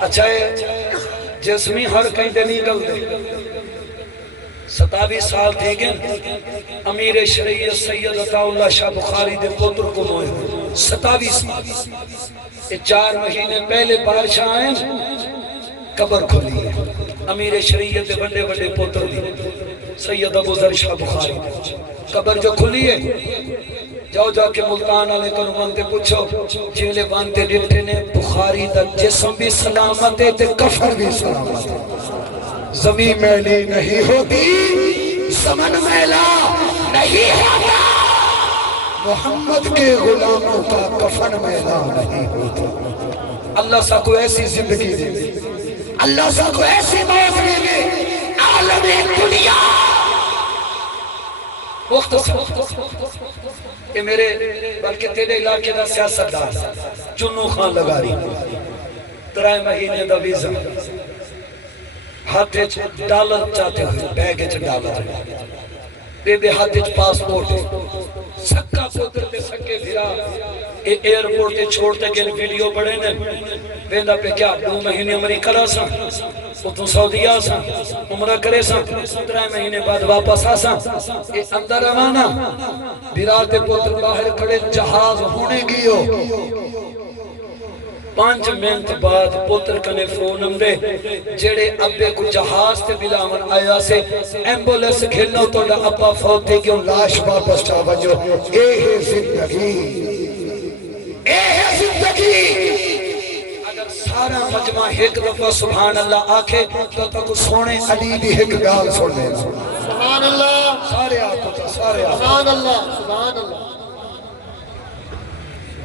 اچھا ہے جسمی ہر کہیں دے نہیں گل دے 27 سال تھے گئے امیر شریعت سید عطا اللہ شاہ بخاری دے پوتر کو موئے 27 سال 4 مہینے پہلے بادشاہ آئے قبر کھلی ہے امیر شریعت دے بڑے بڑے پوتر دی سید ابو ذر شاہ بخاری قبر جو کھلی ہے جاؤ جا کے ملتان آلے کنو بانتے پوچھو جیلے بانتے ڈٹھے نے بخاری دا جسم بھی سلامت ہے تے کفر بھی سلامت ہے زمین میلی نہیں ہوتی زمن میلا نہیں ہوتا محمد کے غلاموں کا کفن میلا نہیں ہوتا اللہ سا کو ایسی زندگی دے اللہ سا کو ایسی موت دے عالم دنیا کہ میرے بلکہ تیرے علاقے دا سیاست دار چنو خان لگا رہی 3 مہینے دا ویزا ہاتھے ڈالر چاہتے ہوئے بیگے چ ڈالر بے بے ہاتھے پاسپورٹ سکا پوتر تے سکے بھیرا ایئرپورٹ تے چھوڑتے گئے ویڈیو بڑے نے ویندہ پہ کیا 2 مہینے امریکہ رہا سا اتوں سعودیہ سا عمرہ کرے سا 3 مہینے بعد واپس آسا اندر روانہ بھیراتے پوتر باہر کھڑے جہاز ہونے گیو 5 منٹ بعد پوتر کنے فون امدے جڑے ابے کو جہاز تے بلاون آیا سے ایمبولنس کھلنا تو ابا فوت دے گیوں لاش واپس چاہ بجو اے ہے زندگی اے ہے زندگی اگر سارا مجمع ایک دفعہ سبحان اللہ آکھے تو تک سونے علی بھی ایک گال سن لے سبحان اللہ سارے آکھو تا سارے آکھو سبحان اللہ سبحان اللہ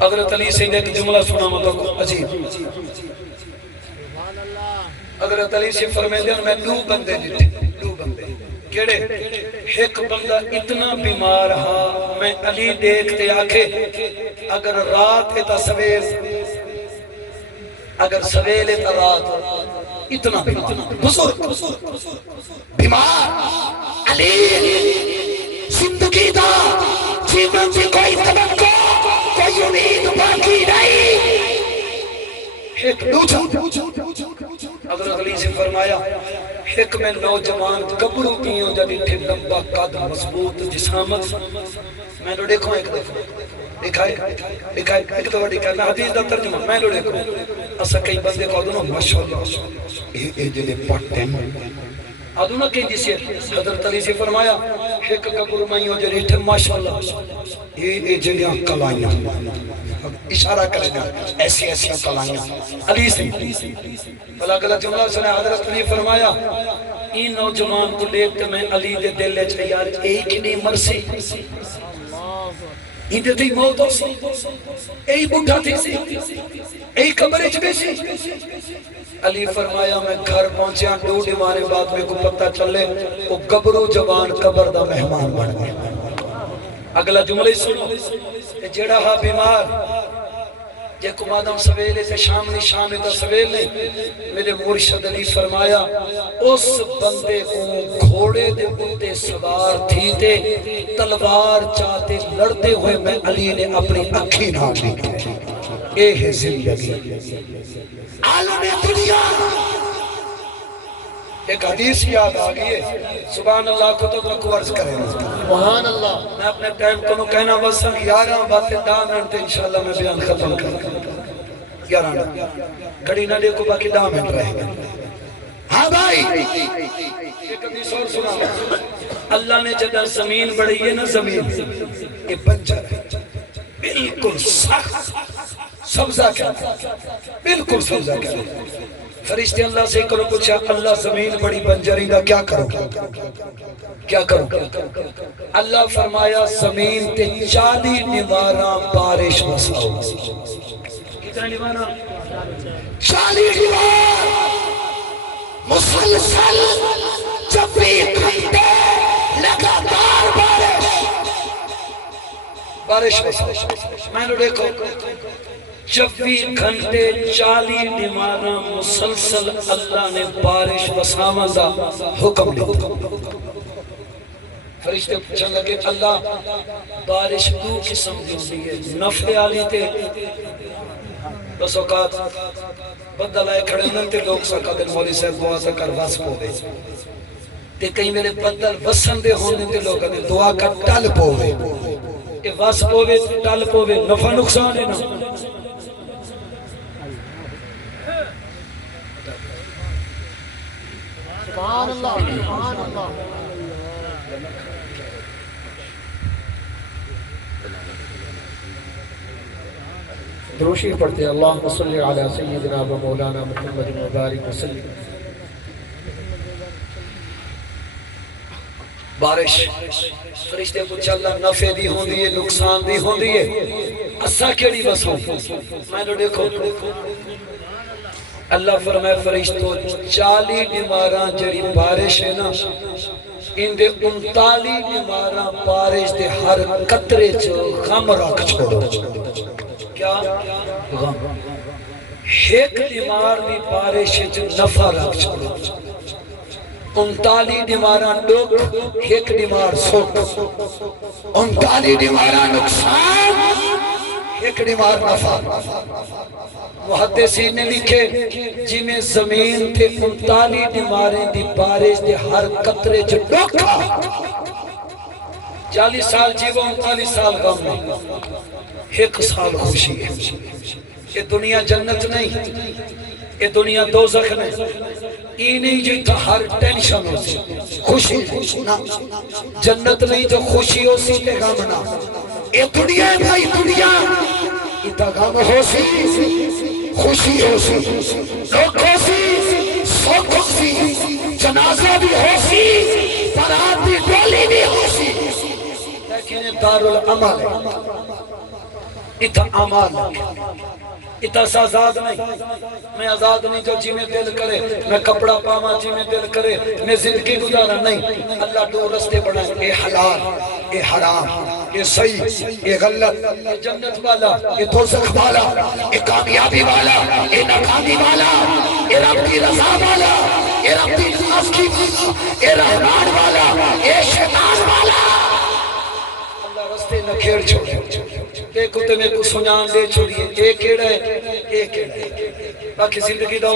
حضرت علی سے ایک جملہ سنا مطلب عجیب حضرت علی سے فرمیدن میں 2 بندے جتے 2 بندے کیڑے ایک بندہ اتنا بیمار ہاں میں علی دیکھتے آکھے اگر رات ہے تا سویر اگر سویل ہے تا رات اتنا بیمار بزرگ بیمار علی زندگی دا جیون سے کوئی توقع کوئی امید باقی نہیں ایک دوچا حضرت علی سے فرمایا ایک میں نوجوان گبرو کیوں جب اٹھے لمبا قد مضبوط جسامت میں لو دیکھوں ایک دفعہ دکھائے ایک دفعہ دکھائے میں حدیث دا ترجمہ میں لو دیکھوں اسا کئی بندے کو دونوں ماشاءاللہ اے جلے پٹھتے ہیں آدھونا کہیں جیسے حضرت علی سے فرمایا ایک گبرو مائیوں جو ریٹھے ماشاءاللہ اے جلیاں کلائیاں اشارہ کرے گا ایسی ایسی کلائیاں علی سے بلا غلط جملہ سنے حضرت علی فرمایا این نوجوان کو دیکھتے میں علی دے دل لے چھے یار ایک ہی نہیں مرسی این دے تھی موت ہو سی ای بڑھا تھی سی ای قبر اچھ بے سی علی فرمایا میں گھر پہنچیا 2 دیوانے بعد میں کو پتہ چلے وہ گبرو جوان قبر دا مہمان بڑھ گئے اگلا جملہ سنو جڑا ہا بیمار جے کو مادم سویلے سے شام تا سویل نہیں میرے مرشد علی فرمایا اس بندے کو گھوڑے دے اتے سوار تھی تے تلوار چاہتے لڑتے ہوئے میں علی نے اپنی اکھی نہ دیکھے اے ہے زندگی عالم دنیا ایک حدیث یاد آگئی ہے سبحان اللہ کو تو تک ورز کریں سبحان اللہ میں اپنے ٹائم کو کہنا بس 11 باتیں 10 منٹ انشاءاللہ میں بیان ختم کروں 11 گھڑی نہ دیکھو باقی 10 منٹ رہے گا ہاں بھائی ایک حدیث اور سنا اللہ نے جدہ زمین بڑھی ہے نا زمین یہ بنجر ہے بالکل سخت سبزہ کیا بالکل سبزہ کیا فرشتے اللہ سے کرو پوچھا اللہ زمین بڑی بنجری دا کیا کرو کیا کرو اللہ فرمایا زمین تے 40 نوارا بارش مساؤ کتنا نوارا 40 نوار مسلسل جب بھی گھنٹے لگاتار بارش میں نے دیکھو جب بھی گھنٹے 40 نمارا مسلسل اللہ نے بارش بساواں دا حکم دیا فرشتے پوچھنے لگے اللہ بارش 2 قسم دی ہوتی ہے نفع والی تے بس اوقات بدل آئے کھڑے ہونے تے لوگ سکا دن مولی صاحب دعا سے کر واس پوے تے کئی میرے بدل وسن دے ہونے تے لوگ دے دعا کا ٹل پوے اے واس پوے ٹل پوے نفع نقصان ہے نا سبحان اللہ سبحان اللہ دروشی پڑھتے ہیں اللہم صلی علی سیدنا و مولانا محمد مبارک وسلم بارش فرشتے پوچھا اللہ نفع دی ہوں دیئے نقصان دی ہوں دیئے اسا کیڑی بس ہوں میں نے دیکھو اللہ فرمائے فرشتو 40 بیماران جڑی بارش ہے نا ان دے 39 بیماران بارش دے ہر قطرے چو غم رکھ چھوڑو کیا غم ایک بیمار دی بارش چو نفع رکھ چھوڑو 39 بیماران دکھ ایک بیمار سکھ 39 بیماران نقصان ایک بیمار نفع محدثین نے لکھے جی میں زمین تے 39 بیماریں دی بارش دے ہر قطرے جو ڈوکھا 40 سال جیو 39 سال غم نہیں ایک سال خوشی ہے یہ دنیا جنت نہیں یہ دنیا دوزخ نہیں یہ نہیں جو ہر ٹینشن ہو سی خوشی جنت نہیں جو خوشی ہو سی تے غم نہ یہ دنیا ہے بھائی دنیا یہ غم ہو سی خوشی ہو سی لوگ ہو سی سوک ہو سی جنازہ بھی ہو سی برات بھی ڈولی بھی ہو سی لیکن دارالعمل ہے اتھا عمال اتھا آزاد نہیں میں آزاد نہیں جو جی میں دل کرے میں کپڑا پاما جی میں دل کرے میں زندگی گزارا نہیں اللہ دو رستے بڑھائے اے حلال اے حرام اے صحیح اے غلط اے جنت والا اے دوزخ والا اے کامیابی والا اے ناکامی والا اے رب کی رضا والا اے رب کی معافی والا اے رحمان والا اے شیطان والا اللہ رستے نہ کھیڑ چھوڑے دیکھو تے میں کو سنان دے چھوڑیے ایک کیڑا ہے ایک کیڑا ہے باقی زندگی دو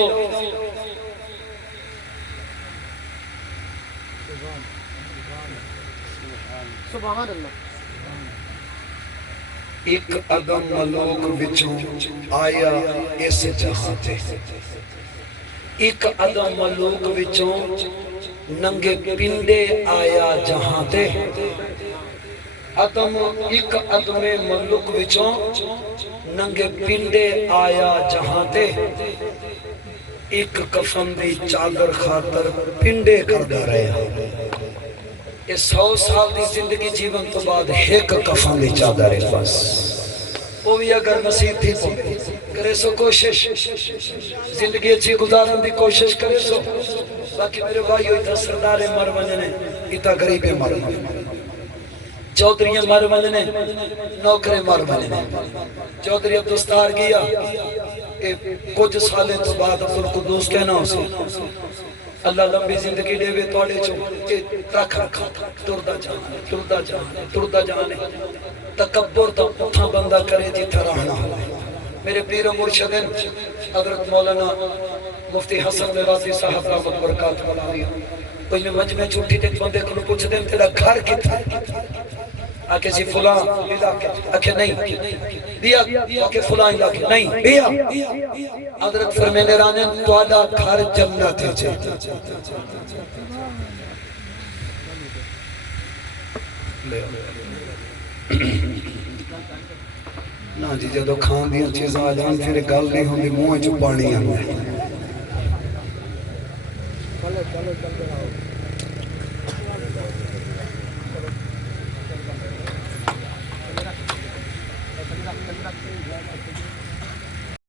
سبحان اللہ ایک ادم ملوک وچوں آیا اس جہاں تے ایک ادم ملوک وچوں ننگے پنڈے آیا جہاں تے ادم ایک ادم ملک وچوں ننگے پنڈے آیا جہاں تے ایک کفن دی چادر خاطر پنڈے کردہ رہے یہ 100 سال دی زندگی جیون تو بعد ایک کفن دی چادر ہے بس وہ بھی اگر نصیب تھی تو کرے سو کوشش زندگی اچھی گزارن دی کوشش کرے سو باقی میرے بھائیو اتنا سردار مرمن نے اتنا غریب مرمن چودھری مرمن نے نوکر مرمن نے چودھری عبدالستار گیا کہ کچھ سالیں تو بعد عبدالقدوس کہنا اسے اللہ لمبی زندگی دے وے توڑے چو رکھ رکھا تردہ جانے تکبر تو اتھا بندہ کرے جی تھرانا میرے پیر و مرشدن حضرت مولانا مفتی حسن میواتی صاحب رحمت برکات والا دیا کوئی میں مجمع چھوٹی تے بندے کو پوچھ دیں تیرا گھر کتا آکے سی فلان آکے نہیں دیا آکے فلان علاقے نہیں دیا حضرت فرمینے رانے توڑا گھر جنت ہے نا جی جدو کھان دیا چیزاں آ جان پھر گل نہیں ہوندی منہ چ پانی آ